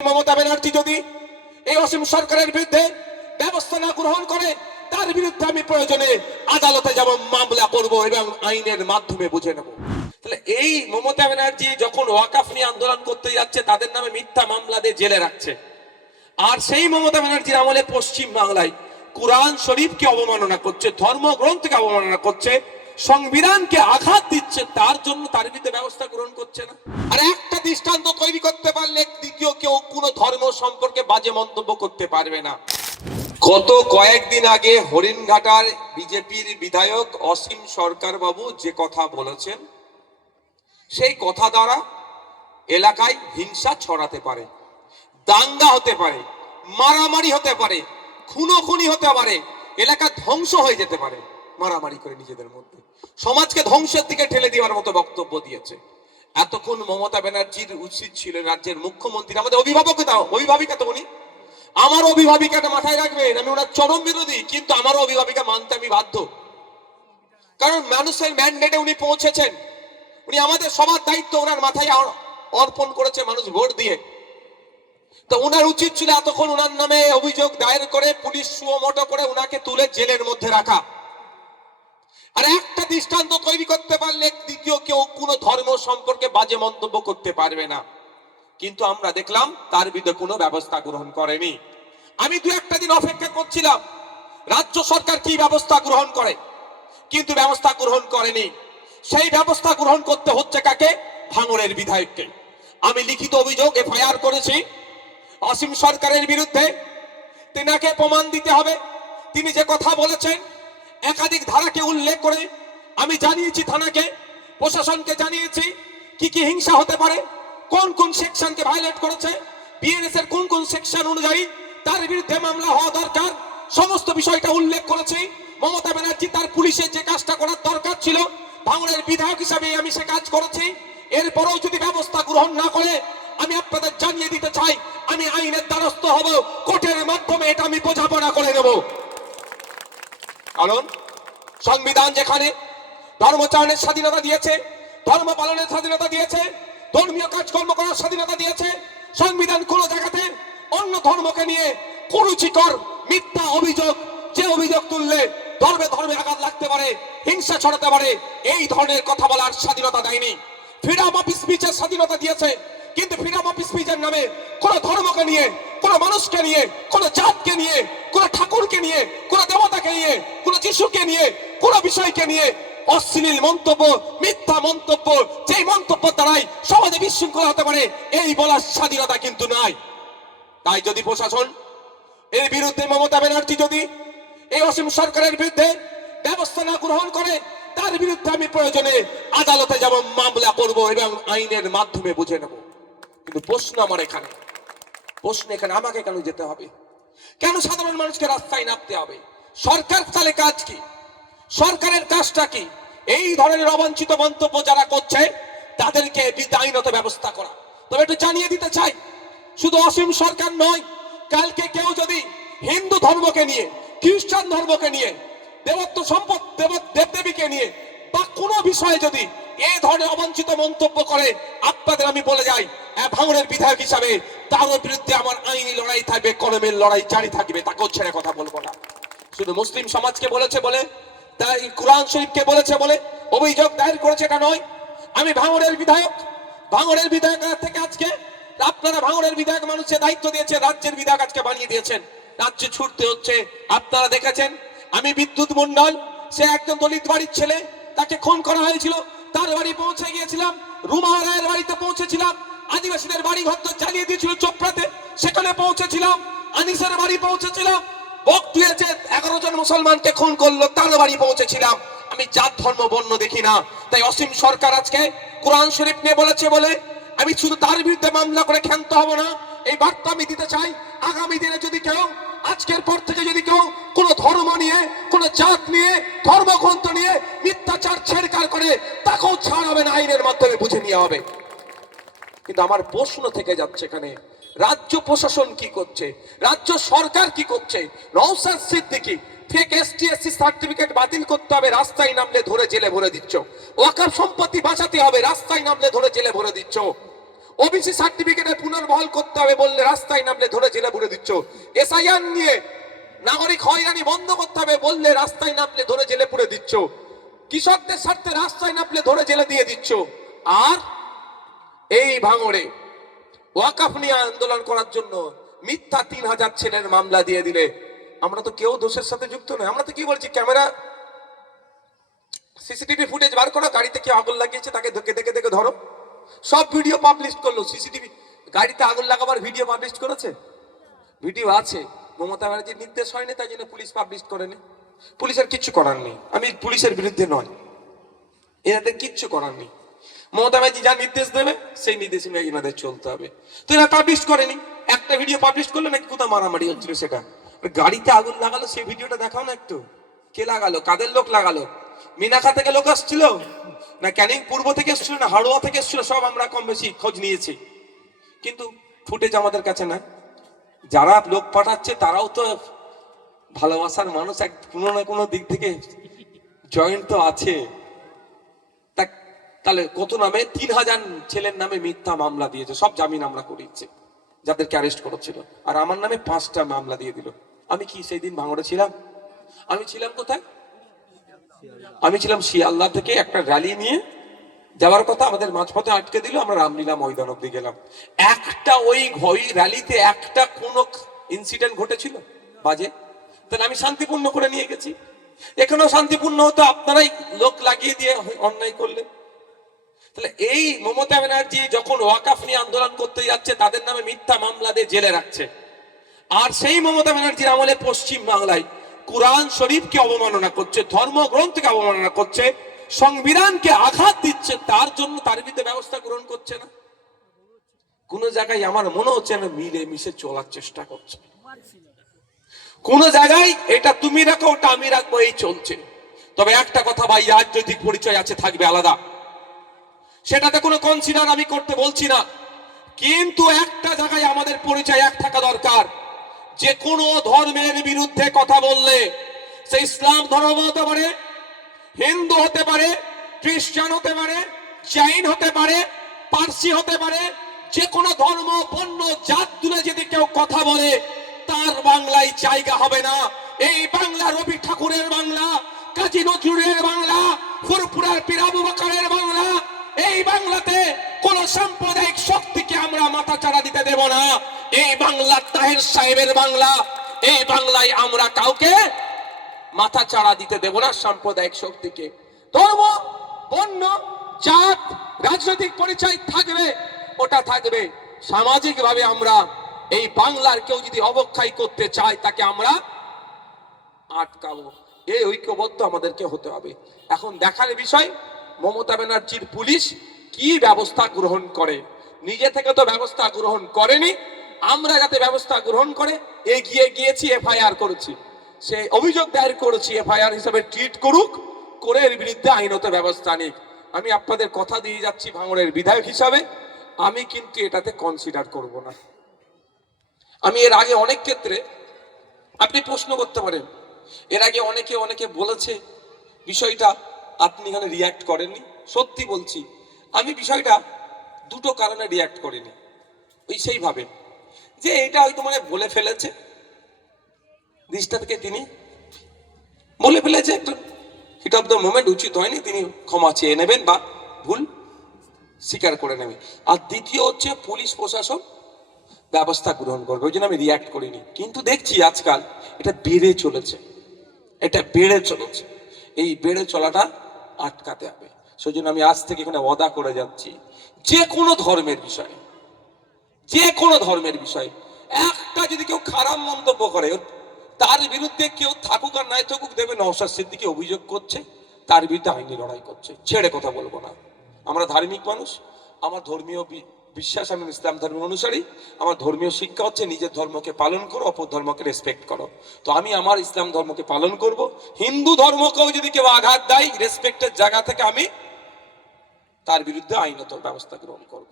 মমতা ব্যানার্জি যদি এই অসীম সরকারের বিরুদ্ধে ব্যবস্থা না গ্রহণ করে, তার বিরুদ্ধে আমি প্রয়োজনে আদালতে যাব, মামলা করব এবং আইনের মাধ্যমে বুঝে নেব। তাহলে এই মমতা ব্যানার্জি যখন ওয়াকাফ নিয়ে আন্দোলন করতে যাচ্ছে, তাদের নামে মিথ্যা মামলা দিয়ে জেলে রাখছে। আর সেই মমতা ব্যানার্জির আমলে পশ্চিম বাংলায় কুরআন শরীফকে অবমাননা করছে, ধর্মগ্রন্থকে অবমাননা করছে, সংবিধানকে আঘাত দিচ্ছে, তার জন্য তার বিরুদ্ধে ব্যবস্থা গ্রহণ করছে না। আর একটা দৃষ্টান্ত তৈরি করতে পারলে দ্বিতীয় কেউ কোনো ধর্ম সম্পর্কে বাজে মন্তব্য করতে পারবে না। গত কয়েকদিন আগে হরিণঘাটার বিজেপির বিধায়ক অসীম সরকার বাবু যে কথা বলেছেন, সেই কথা দ্বারা এলাকায় হিংসা ছড়াতে পারে, দাঙ্গা হতে পারে, মারামারি হতে পারে, খুনোখুনি হতে পারে, এলাকা ধ্বংস হয়ে যেতে পারে। মারামারি করে নিজেদের মধ্যে সমাজকে ধ্বংসের দিকে ঠেলে দেওয়ার মতো বক্তব্য দিয়েছে। এতক্ষণ মমতা ব্যানার্জির উচিত ছিল রাজ্যের মুখ্যমন্ত্রী, আমাদের অভিভাবিকা তো উনি, আমার অভিভাবিকাটা মাথায় রাখবেন। আমি ওনার চরম বিরোধী, কিন্তু আমার অভিভাবিকা মানতে আমি বাধ্য, কারণ মানুষের ম্যান্ডেটে উনি পৌঁছেছেন। উনি আমাদের সবার দায়িত্ব ওনার মাথায় অর্পণ করেছে মানুষ ভোট দিয়ে। তো ওনার উচিত ছিল এতক্ষণ ওনার নামে অভিযোগ দায়ের করে পুলিশ সুমোটো করে ওনাকে তুলে জেলের মধ্যে রাখা। আর একটা দৃষ্টান্ত তৈরি করতে পারলে দ্বিতীয় কেউ কোনো ধর্ম সম্পর্কে বাজে মন্তব্য করতে পারবে না। কিন্তু আমরা দেখলাম তার বিরুদ্ধে কোনো ব্যবস্থা গ্রহণ করেনি। আমি দু একটা দিন অপেক্ষা করছিলাম রাজ্য সরকার কি ব্যবস্থা গ্রহণ করে, কিন্তু ব্যবস্থা গ্রহণ করেনি। সেই ব্যবস্থা গ্রহণ করতে হচ্ছে কাকে? ভাঙড়ের বিধায়ককে। আমি লিখিত অভিযোগ এফআইআর করেছি অসীম সরকারের বিরুদ্ধে। তেনাকে প্রমাণ দিতে হবে। তিনি যে কথা বলেছেন একাধিক ধারাকে উল্লেখ করে আমি জানিয়েছি, থানাকে, প্রশাসনকে জানিয়েছি কি কি হিংসা হতে পারে, কোন কোন সেকশনকে ভায়োলেট করেছে, বিএনএস এর কোন কোন সেকশন অনুযায়ী তার বিরুদ্ধে মামলা হওয়া দরকার, সমস্ত বিষয়টা উল্লেখ করেছি। মমতা ব্যানার্জি তার পুলিশের যে কাজটা করার দরকার ছিল, ভাঙড়ের বিধায়ক হিসাবে আমি সে কাজ করেছি। এরপরেও যদি ব্যবস্থা গ্রহণ না করে, আমি আপনাদের জানিয়ে দিতে চাই আমি আইনের দ্বারস্থ হব, কোর্টের মাধ্যমে এটা আমি বোঝাপড়া করে নেব। কারণ সংবিধান যেখানে ধর্মচারণের স্বাধীনতা দিয়েছে, ধর্ম পালনের স্বাধীনতা দিয়েছে, ধর্মীয় কাজকর্ম করার স্বাধীনতা দিয়েছে, সংবিধান কোন জায়গাতে অন্য ধর্মকে নিয়ে কুরুচিকর মিথ্যা অভিযোগ, যে অভিযোগ তুললে ধর্মে ধর্মে আঘাত লাগতে পারে, হিংসা ছড়াতে পারে, এই ধরনের কথা বলার স্বাধীনতা দেয়নি। ফ্রিডম অফ স্পিচের স্বাধীনতা দিয়েছে, কিন্তু ফ্রিডম অফ স্পিচের নামে কোন ধর্মকে নিয়ে, কোন মানুষকে নিয়ে, কোন জাতকে নিয়ে, কোন ঠাকুরকে নিয়ে, কোন দেবতাকে নিয়ে, কোন যিশুকে নিয়ে, কোন বিষয়কে নিয়ে অশ্লীল মন্তব্য, মিথ্যা মন্তব্য, যেই মন্তব্য দ্বারাই সমাজে বিশৃঙ্খলা হতে পারে, এই বলার স্বাধীনতা কিন্তু নাই। তাই যদি প্রশাসন এর বিরুদ্ধে, মমতা ব্যানার্জি যদি এই অসীম সরকারের বিরুদ্ধে ব্যবস্থা না গ্রহণ করে, তার বিরুদ্ধে আমি প্রয়োজনে আদালতে যাব, মামলা করব এবং আইনের মাধ্যমে বুঝে নেব। কিন্তু প্রশ্ন এখানে আমাকে কেন যেতে হবে? কেন সাধারণ মানুষকে রাস্তায় নামতে হবে? সরকার তাহলে কাজ কি? সরকারের কাজটা কি? এই ধরনের অবাঞ্ছিত মন্তব্য যারা করছে তাদেরকে আইনত ব্যবস্থা করা। তবে একটু জানিয়ে দিতে চাই, শুধু অসীম সরকার নয়, কালকে কেউ যদি হিন্দু ধর্মকে নিয়ে, খ্রিস্টান ধর্মকে নিয়ে, দেবত্ব সম্পদ, দেবদেবীকে নিয়ে বা কোনো বিষয়ে যদি এই ধরনের অবাঞ্ছিত মন্তব্য করে, আপনাদের আমি বলে যাই ভাঙড়ের বিধায়ক হিসাবে তার বিরুদ্ধে আমার আইনি লড়াই থাকবে, কলমের লড়াই জারি থাকবে, তাকেও ছেড়ে কথা বলবো না। শুধু মুসলিম সমাজকে বলেছে বলে, তাই কুরআন শরীফকে বলেছে বলে অভিযোগ দায়ের করেছে এটা নয়। আমি ভাঙড়ের বিধায়ক থেকে আজকে আপনারা ভাঙড়ের বিধায়ক মানুষের দায়িত্ব দিয়েছে, রাজ্যের বিধায়ক আজকে বানিয়ে দিয়েছেন, রাজ্যে ছুটতে হচ্ছে। আপনারা দেখেছেন আমি বিদ্যুৎ মন্ডল, সে একজন দলিত বাড়ির ছেলে, তাকে খুন করা হয়েছিল, তার বাড়ি পৌঁছে গিয়েছিলাম, রুমা রায়ের বাড়িতে পৌঁছেছিলাম, আদিবাসীদের বাড়ি ঘর জ্বালিয়ে দিয়েছিল চোপড়াতে, সেখানে পৌঁছেছিলাম, আনিসের বাড়ি পৌঁছেছিলাম, বকটুয়েতে 11 জন মুসলমানকে খুন করলো, তার বাড়ি পৌঁছেছিলাম। আমি জাত ধর্ম বর্ণ দেখি না। তাই অসীম সরকার আজকে কোরআন শরীফ নিয়ে বলেছে বলে আমি শুধু তার বিরুদ্ধে মামলা করে ক্ষান্ত হব না, এই বার্তা আমি দিতে চাই। আগামী দিনে যদি কেউ, আজকের পর থেকে যদি কেউ কোনো ধর্ম নিয়ে, কোনো জাত নিয়ে, ধর্মগ্রন্থ নিয়ে মিথ্যাচার ছেড়কার করে, তাকেও ছাড় হবে না, আইনের মাধ্যমে বুঝে নেওয়া হবে। কিন্তু আমার প্রশ্ন থেকে যাচ্ছে এখানে, রাজ্য প্রশাসন কি করছে, রাজ্য সরকার কি করছে? Naushad Siddiqui fake STSC certificate বাতিল করতে হবে, রাস্তায় নামলে ধরে জেলে ভরে দিচ্ছ। ওয়াকফ সম্পত্তি বাঁচাতে হবে, রাস্তায় নামলে ধরে জেলে ভরে দিচ্ছ। ওবিসি সার্টিফিকেটের পুনর্বহাল করতে হবে বললে রাস্তায় নামলে ধরে জেলে পুরে দিচ্ছ। এসআইআর নিয়ে নাগরিক হয়রানি বন্ধ করতে হবে বললে রাস্তায় নামলে ধরে জেলে পুরে দিচ্ছ। কৃষকদের স্বার্থে রাস্তায় নামলে ধরে জেলে দিয়ে দিচ্ছ। আর এই ভাঙড়ে ওয়াকাফ নিয়ে আন্দোলন করার জন্য মিথ্যা 3000 ছেলের মামলা দিয়ে দিলে আমরা তো কেউ দোষের সাথে যুক্ত নয়। আমরা তো কি বলছি, ক্যামেরা সিসিটিভি ফুটেজ বার করো, গাড়িতে কেউ আগুন লাগিয়েছে তাকে দেখে দেখে দেখে ধরো। সব ভিডিও পাবলিশ করলো, সিসিটিভি গাড়িতে আগুন লাগাবার ভিডিও পাবলিশ করেছে, ভিডিও আছে। মমতা ব্যানার্জির নির্দেশ হয়নি তাই জন্য পুলিশ পাবলিশ করেনি। পুলিশের কিচ্ছু করার নেই, আমি পুলিশের বিরুদ্ধে নয়, এনাদের কিচ্ছু করার নেই। মমতা ব্যানার্জি যা নির্দেশ দেবে সেই নির্দেশে এনাদের চলতে হবে। তো এরা পাবলিশ করেনি, একটা ভিডিও পাবলিশ করলো নাকি কোথাও মারামারি হচ্ছিল সেটা। গাড়িতে আগুন লাগালো সেই ভিডিওটা দেখাও না একটু, কে লাগালো, কাদের লোক লাগালো? মিনাখা থেকে লোক আসছিল না ক্যানিং পূর্ব থেকে এসছিল না হাড়োয়া থেকে এসছিল, সব আমরা কম বেশি খোঁজ নিয়েছি, কিন্তু ফুটেজ আমাদের কাছে না। যারা লোক পাঠাচ্ছে তারাও তো ভালোবাসার মানুষ, এক কোনো না কোনো দিক থেকে জয়েন্ট তো আছে। তাহলে কত নামে 3000 ছেলের নামে মিথ্যা মামলা দিয়েছে, সব জামিন আমরা করিয়েছে যাদেরকে অ্যারেস্ট করেছিল, আর আমার নামে 5টা মামলা দিয়ে দিল। আমি কি সেই দিন ভাঙড়ে ছিলাম? আমি ছিলাম কোথায়? আমি ছিলাম শিয়ালদা থেকে একটা র্যালি নিয়ে যাওয়ার কথা, আমাদের মাঝপথে আটকে দিল, আমরা রামলীলা ময়দান অব্দি গেলাম। একটা ওই র্যালিতে একটা কোনো ইনসিডেন্ট ঘটেছিল বাজে? তাহলে আমি শান্তিপূর্ণ করে নিয়ে গেছি। এখানেও শান্তিপূর্ণ হতো, আপনারাই লোক লাগিয়ে দিয়ে অন্যায় করলেন। তাহলে এই মমতা ব্যানার্জি যখন ওয়াকাফ নিয়ে আন্দোলন করতে যাচ্ছে তাদের নামে মিথ্যা মামলা দিয়ে জেলে রাখছে। আর সেই মমতা ব্যানার্জির আমলে পশ্চিম বাংলায় কুরআন শরীফকে অবমাননা করছে, ধর্মগ্রন্থকে অবমাননা করছে, সংবিধানকে আঘাত দিচ্ছে, তার জন্য তার বিরুদ্ধে ব্যবস্থা গ্রহণ করছে না। কোন জায়গায় আমার মনে হচ্ছে না মিলে মিশে চলার চেষ্টা করছে, কোন জায়গায় এটা তুমি রাখো ওটা আমি রাখবো এই চলছে। তবে একটা কথা ভাই, রাজনৈতিক পরিচয় আছে, থাকবে আলাদা, সেটাতে কোনো কনসিডার আমি করতে বলছি না, কিন্তু একটা জায়গায় আমাদের পরিচয় এক থাকা দরকার। যে কোনো ধর্মের বিরুদ্ধে কথা বললে, সে ইসলাম ধর্ম হতে পারে, হিন্দু হতে পারে, খ্রিস্টান হতে পারে, জৈন হতে পারে, পার্সি হতে পারে, যে কোনো ধর্ম বর্ণ জাত তুলে যদি কেউ কথা বলে তার বাংলায় জায়গা হবে না। এই বাংলা রবি ঠাকুরের বাংলা, কাজী নজরুলের বাংলা, ফুরফুরার পীর আবু বকরের বাংলা। এই বাংলাতে কোন সাম্প্রদায়িক শক্তিকে আমরা মাথা চাড়া দিতে দেব না। এই বাংলা তাহের সাহেবের বাংলা, এই বাংলায় আমরা কাউকে মাথা চাড়া দিতে দেব না সাম্প্রদায়িক শক্তিকে। ধর্ম, বর্ণ, জাত, রাজনৈতিক পরিচয় থাকবে, ওটা থাকবে। সামাজিক ভাবে আমরা এই বাংলার কেউ যদি অবক্ষয় করতে চায় তাকে আমরা আটকাবো। এই ঐক্যবদ্ধ আমাদেরকে হতে হবে। এখন দেখার বিষয় মমতা ব্যানার্জির পুলিশ কি ব্যবস্থা গ্রহণ করে। নিজে থেকে তো ব্যবস্থা গ্রহণ করেনি, আমরা যাতে ব্যবস্থা গ্রহণ করে এগিয়ে গিয়েছি, এফআইআর করেছি, সে অভিযোগ দায়ের করেছি, এফআইআর হিসেবে ট্রিট করুক, করে এর বিরুদ্ধে আইনত ব্যবস্থা নিক। আমি আপনাদের কথা দিয়ে যাচ্ছি ভাঙড়ের বিধায়ক হিসাবে, আমি কিন্তু এটাতে কনসিডার করব না। আমি এর আগে অনেক ক্ষেত্রে, আপনি প্রশ্ন করতে পারেন, এর আগে অনেকে বলেছে বিষয়টা, আপনি এখানে রিয়াক্ট করেননি। সত্যি বলছি, আমি বিষয়টা দুটো কারণে রিয়াক্ট করিনি। ওই সেইভাবে যে এটা হয়তো মানে বলে ফেলেছে, দৃষ্টা থেকে তিনি বলে ফেলেছে, একটু হিট অফ দ্য মোমেন্ট, উচিত হয়নি, তিনি ক্ষমা চেয়ে নেবেন বা ভুল স্বীকার করে নেবে। আর দ্বিতীয় হচ্ছে পুলিশ প্রশাসন ব্যবস্থা গ্রহণ করবে, ওই জন্য আমি রিয়াক্ট করিনি। কিন্তু দেখছি আজকাল এটা বেড়ে চলেছে, এই বেড়ে চলাটা আটকাতে হবে। সেই জন্য আমি আজ থেকে এখানে ওয়াদা করে যাচ্ছি, যে কোনো ধর্মের বিষয় একটা যদি কেউ খারাপ মন্তব্য করে, তার বিরুদ্ধে কেউ থাকুক আর নাই থাকুক, দেবে নওশাদ সিদ্দিকী অভিযোগ করছে, তার বিরুদ্ধে আইনি লড়াই করছে, ছেড়ে কথা বলবো না। আমরা ধার্মিক মানুষ, আমার ধর্মীয় বিশ্বাস, আমি ইসলাম ধর্মের অনুসারী, আমার ধর্মীয় শিক্ষা হচ্ছে নিজের ধর্মকে পালন করো, অপর ধর্মকে রেসপেক্ট করো। তো আমি আমার ইসলাম ধর্মকে পালন করব। হিন্দু ধর্মকেও যদি কেউ আঘাত দেয় রেসপেক্টের জায়গা থেকে, আমি তার বিরুদ্ধে আইনত ব্যবস্থা গ্রহণ করব।